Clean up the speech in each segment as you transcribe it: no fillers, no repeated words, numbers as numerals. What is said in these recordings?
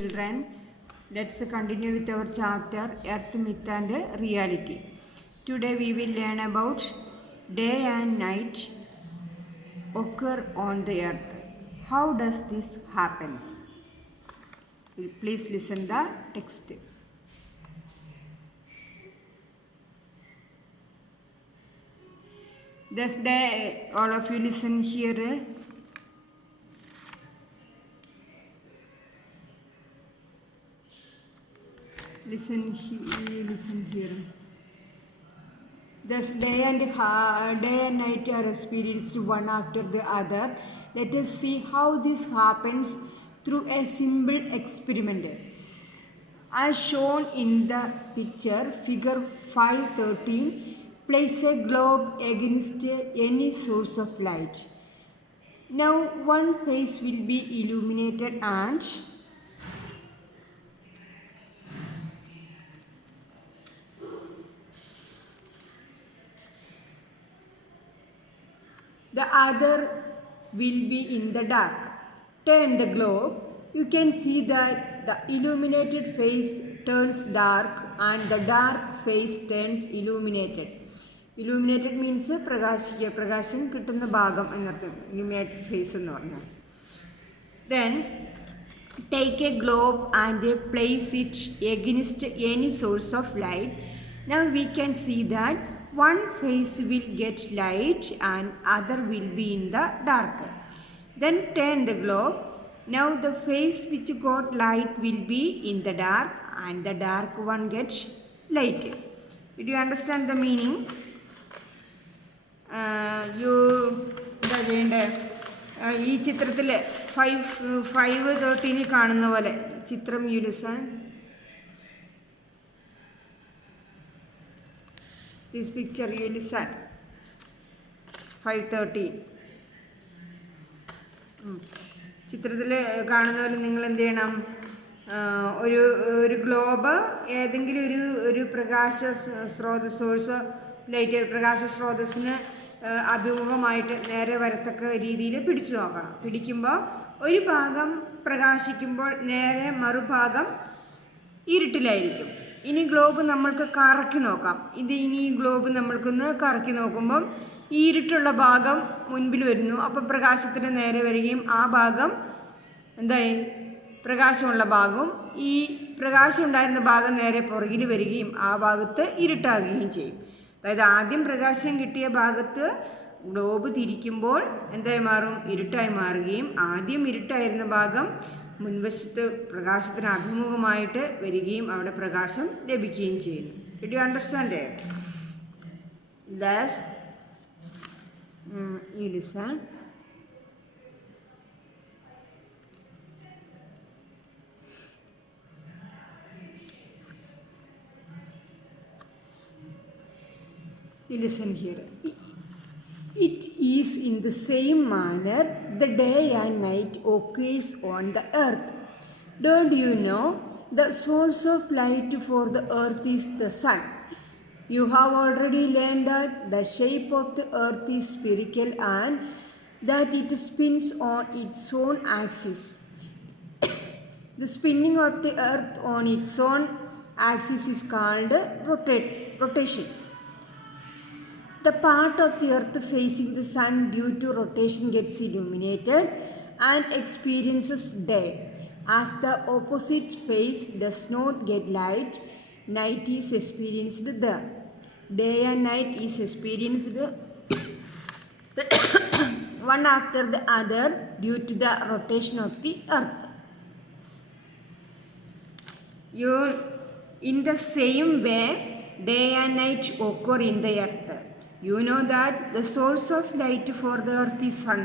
Children, let's continue with our chapter Earth, Myth and Reality. Today we will learn about day and night occur on the earth. How does this happens? Please listen the text. This day, all of you listen here. Listen here. Thus day and night are experienced one after the other. Let us see how this happens through a simple experiment. As shown in the picture, figure 5.13, place a globe against any source of light. Now one face will be illuminated and the other will be in the dark. Turn the globe. You can see that the illuminated face turns dark and the dark face turns illuminated. Illuminated means പ്രകാശം കിട്ടുന്ന ഭാഗം എന്നർത്ഥം. Illuminated face എന്ന് പറഞ്ഞാൽ. Then take a globe and place it against any source of light. Now we can see that one face will get light and other will be in the dark. Then turn the globe. Now the face which got light will be in the dark and the dark one gets light. Did you understand the meaning? ഈ ചിത്രത്തിൽ 5.13 കാണുന്ന പോലെ ചിത്രം യുലിസാൻ this picture you listen 5.13 ചിത്രത്തിൽ കാണുന്ന പോലെ നിങ്ങൾ എന്ത് ചെയ്യണം ഒരു ഗ്ലോബ് ഏതെങ്കിലും ഒരു പ്രകാശ സ്രോതസ്സോ ലൈറ്റ് പ്രകാശ സ്രോതസ്സിന് അഭിമുഖമായിട്ട് നേരെ വരത്തക്ക രീതിയിൽ പിടിച്ചു നോക്കണം. പിടിക്കുമ്പോൾ ഒരു ഭാഗം പ്രകാശിക്കുമ്പോൾ നേരെ മറുഭാഗം ഇരുട്ടിലായിരിക്കും. ഇനി ഗ്ലോബ് നമ്മൾക്ക് കറക്കി നോക്കാം. ഇനി ഈ ഗ്ലോബ് നമ്മൾക്കൊന്ന് കറക്കി നോക്കുമ്പം ഈ ഇരുട്ടുള്ള ഭാഗം മുൻപിൽ വരുന്നു. അപ്പോൾ പ്രകാശത്തിന് നേരെ വരികയും ആ ഭാഗം എന്തായി പ്രകാശമുള്ള ഭാഗവും ഈ പ്രകാശം ഉണ്ടായിരുന്ന ഭാഗം നേരെ പുറകിൽ വരികയും ആ ഭാഗത്ത് ഇരുട്ടാകുകയും ചെയ്യും. അതായത് ആദ്യം പ്രകാശം കിട്ടിയ ഭാഗത്ത് ഗ്ലോബ് തിരിക്കുമ്പോൾ എന്തായി മാറും? ഇരുട്ടായി മാറുകയും ആദ്യം ഇരുട്ടായിരുന്ന ഭാഗം മുൻവശത്ത് പ്രകാശത്തിന് അഭിമുഖമായിട്ട് വരികയും അവിടെ പ്രകാശം ലഭിക്കുകയും ചെയ്യുന്നു. Did you understand it? Thus, you listen. You listen here. It is in the same manner the day and night occurs on the earth. Don't you know the source of light for the earth is the sun? You have already learned that the shape of the earth is spherical and that it spins on its own axis. The spinning of the earth on its own axis is called rotation. The part of the earth facing the sun due to rotation gets illuminated and experiences day. As the opposite face does not get light, night is experienced there. Day and night is experienced one after the other due to the rotation of the earth. In the same way, day and night occur in the earth. You know that the source of light for the earth is sun.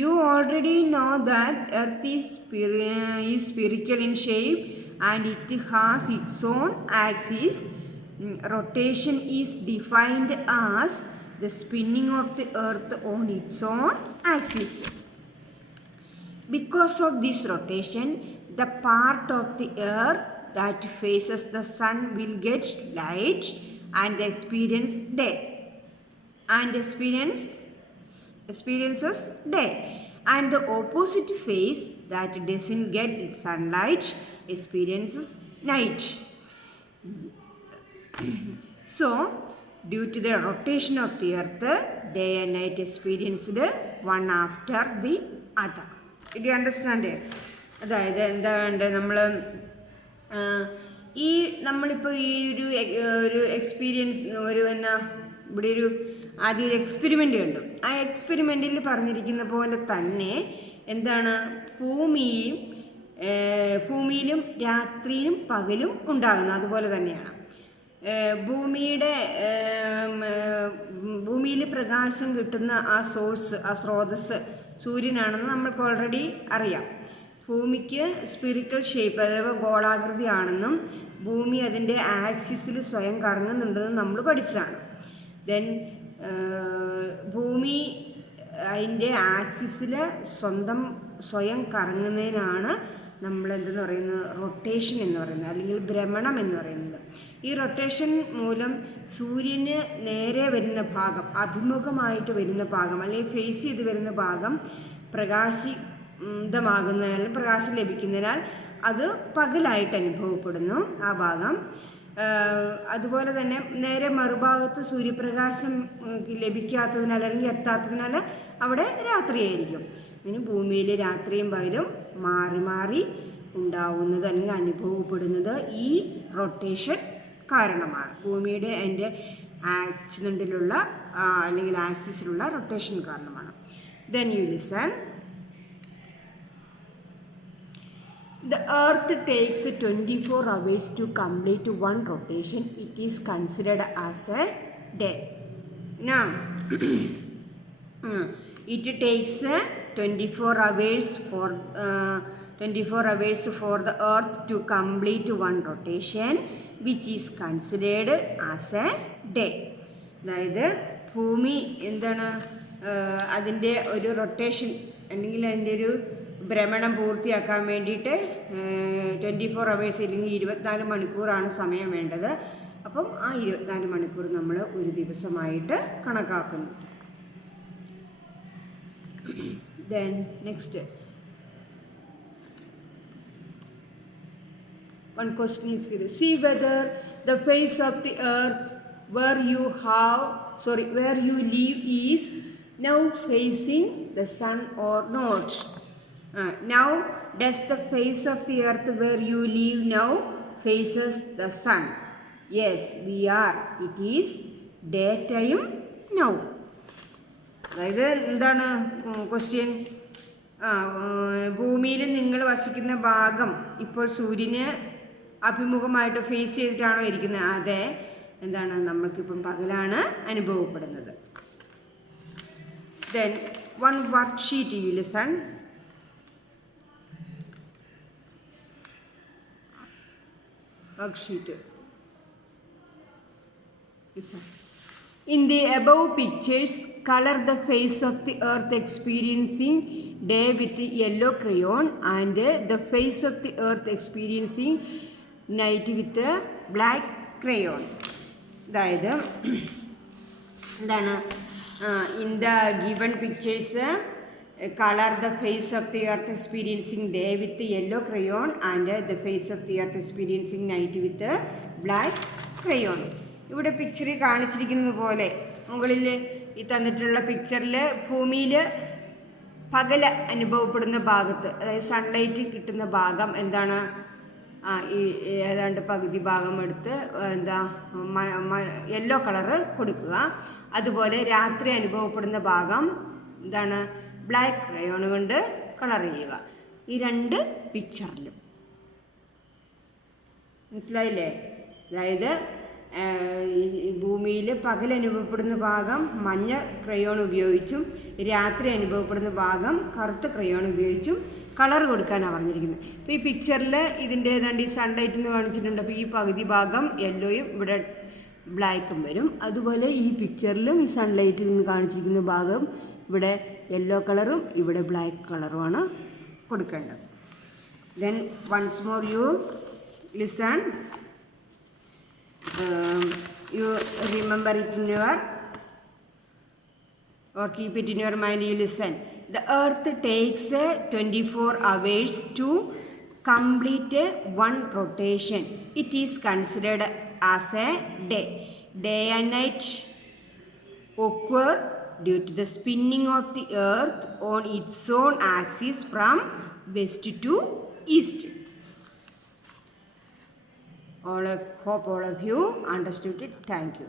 You already know that earth is spherical in shape and it has its own axis. Rotation is defined as the spinning of the earth on its own axis. Because of this rotation, the part of the earth that faces the sun will get light and experience day. And experiences day, and the opposite face that doesn't get sunlight experiences night. So, due to the rotation of the earth, day and night experienced one after the other. Did you understand it? അതായത് എന്താ വേണ്ടത്, നമ്മളിപ്പോൾ ഈ ഒരു experience ഇവിടെ ആദ്യം ഒരു experiment കണ്ടു. ആ എക്സ്പെരിമെൻറ്റിൽ പറഞ്ഞിരിക്കുന്ന പോലെ തന്നെ എന്താണ്, ഭൂമിയിലും രാത്രിയും പകലും ഉണ്ടാകുന്നത് അതുപോലെ തന്നെയാണ്. ഭൂമിയിൽ പ്രകാശം കിട്ടുന്ന ആ സ്രോതസ് സൂര്യനാണെന്ന് നമ്മൾക്ക് ഓൾറെഡി അറിയാം. ഭൂമിക്ക് സ്പിറിക്കൽ ഷേപ്പ്, അതായത് ഗോളാകൃതിയാണെന്നും ഭൂമി അതിൻ്റെ ആക്സിസിൽ സ്വയം കറങ്ങുന്നുണ്ടെന്നും നമ്മൾ പഠിച്ചതാണ്. ദെൻ ഭൂമി അതിൻ്റെ ആക്സിസിൽ സ്വയം കറങ്ങുന്നതിനാണ് നമ്മൾ എന്തെന്ന് പറയുന്നത്, റൊട്ടേഷൻ എന്ന് പറയുന്നത്, അല്ലെങ്കിൽ ഭ്രമണം എന്ന് പറയുന്നത്. ഈ റൊട്ടേഷൻ മൂലം സൂര്യന് നേരെ വരുന്ന ഭാഗം, അഭിമുഖമായിട്ട് വരുന്ന ഭാഗം, അല്ലെങ്കിൽ ഫേസ് ചെയ്ത് വരുന്ന ഭാഗം പ്രകാശിതമാകുന്നതിനാൽ, പ്രകാശം ലഭിക്കുന്നതിനാൽ അത് പകലായിട്ട് അനുഭവപ്പെടുന്നു ആ ഭാഗം. അതുപോലെ തന്നെ നേരെ മറുഭാഗത്ത് സൂര്യപ്രകാശം ലഭിക്കാത്തതിനാൽ അല്ലെങ്കിൽ എത്താത്തതിനാൽ അവിടെ രാത്രിയായിരിക്കും. ഇനി ഭൂമിയിൽ രാത്രിയും പകലും മാറി മാറി ഉണ്ടാവുന്നത് അല്ലെങ്കിൽ അനുഭവപ്പെടുന്നത് ഈ റൊട്ടേഷൻ കാരണമാണ്. ഭൂമിയുടെ അതിൻ്റെ ആക്സിഡൻറ്റിലുള്ള അല്ലെങ്കിൽ ആക്സിസിലുള്ള റൊട്ടേഷൻ കാരണമാണ്. Then you listen. The earth takes 24 hours to complete one rotation. It is considered as a day. Now, it takes 24 hours for the earth to complete one rotation, which is considered as a day. അതായത് ഭൂമി എന്താണ്, അതിൻ്റെ ഒരു rotation അല്ലെങ്കിൽ അതിൻ്റെ ഒരു ഭ്രമണം പൂർത്തിയാക്കാൻ വേണ്ടിയിട്ട് 24 hours അല്ലെങ്കിൽ 24 മണിക്കൂറാണ് സമയം വേണ്ടത്. അപ്പം ആ 24 മണിക്കൂർ നമ്മൾ ഒരു ദിവസമായിട്ട് കണക്കാക്കുന്നു. Then next one question is given. See whether the face of the earth where you live is now facing the sun or not. Now does the face of the earth where you live now faces the sun? Yes, we are. It is daytime now. അതായത് എന്താണ് question, ഭൂമിയിൽ നിങ്ങൾ വസിക്കുന്ന ഭാഗം ഇപ്പോൾ സൂര്യന് അഭിമുഖമായിട്ട് face ചെയ്തിട്ടാണോ ഇരിക്കുന്നത്? അതെ. എന്താണ്, നമ്മൾക്കിപ്പം പകലാണ് അനുഭവപ്പെടുന്നത്. Then one work sheet you listen. worksheet. Listen. In the above pictures, color the face of the earth experiencing day with yellow crayon and the face of the earth experiencing night with black crayon. അതായത് എന്താണ്, in the given pictures, color the face of the earth experiencing day with yellow crayon and the face of the earth experiencing night with black crayon. ഇവിടെ പിക്ചറിൽ കാണിച്ചിരിക്കുന്നത് പോലെ മുകളിൽ ഈ തന്നിട്ടുള്ള പിക്ചറിൽ ഭൂമിയിൽ പകൽ അനുഭവപ്പെടുന്ന ഭാഗത്ത്, അതായത് സൺലൈറ്റ് കിട്ടുന്ന ഭാഗം എന്താണ്, ഈ ഏതാണ്ട് പകുതി ഭാഗം എടുത്ത് യെല്ലോ കളറ് കൊടുക്കുക. അതുപോലെ രാത്രി അനുഭവപ്പെടുന്ന ഭാഗം എന്താണ്, ബ്ലാക്ക് ക്രയോൺ കൊണ്ട് കളർ ചെയ്യുക. ഈ രണ്ട് പിക്ചറിലും മനസ്സിലായില്ലേ? അതായത് ഭൂമിയിൽ പകൽ അനുഭവപ്പെടുന്ന ഭാഗം മഞ്ഞ ക്രയോൺ ഉപയോഗിച്ചും രാത്രി അനുഭവപ്പെടുന്ന ഭാഗം കറുത്ത ക്രയോൺ ഉപയോഗിച്ചും കളർ കൊടുക്കാനാണ് പറഞ്ഞിരിക്കുന്നത്. അപ്പോൾ ഈ പിക്ചറിൽ ഇതിൻ്റെ ഏതാണ്ട് ഈ സൺലൈറ്റ് എന്ന് കാണിച്ചിട്ടുണ്ട്. അപ്പോൾ ഈ പകുതി ഭാഗം യെല്ലോയും ഇവിടെ ബ്ലാക്കും വരും. അതുപോലെ ഈ പിക്ചറിലും ഈ സൺലൈറ്റിൽ നിന്ന് കാണിച്ചിരിക്കുന്ന ഭാഗം ഇവിടെ യെല്ലോ കളറും ഇവിടെ ബ്ലാക്ക് കളുമാണ് കൊടുക്കേണ്ടത്. Then once more you listen. You remember it in your or keep it in your mind. You listen. The earth takes 24 hours to complete one rotation. It is considered as a day. Day and night occur due to the spinning of the earth on its own axis from west to east. Hope all of you understood it. Thank you.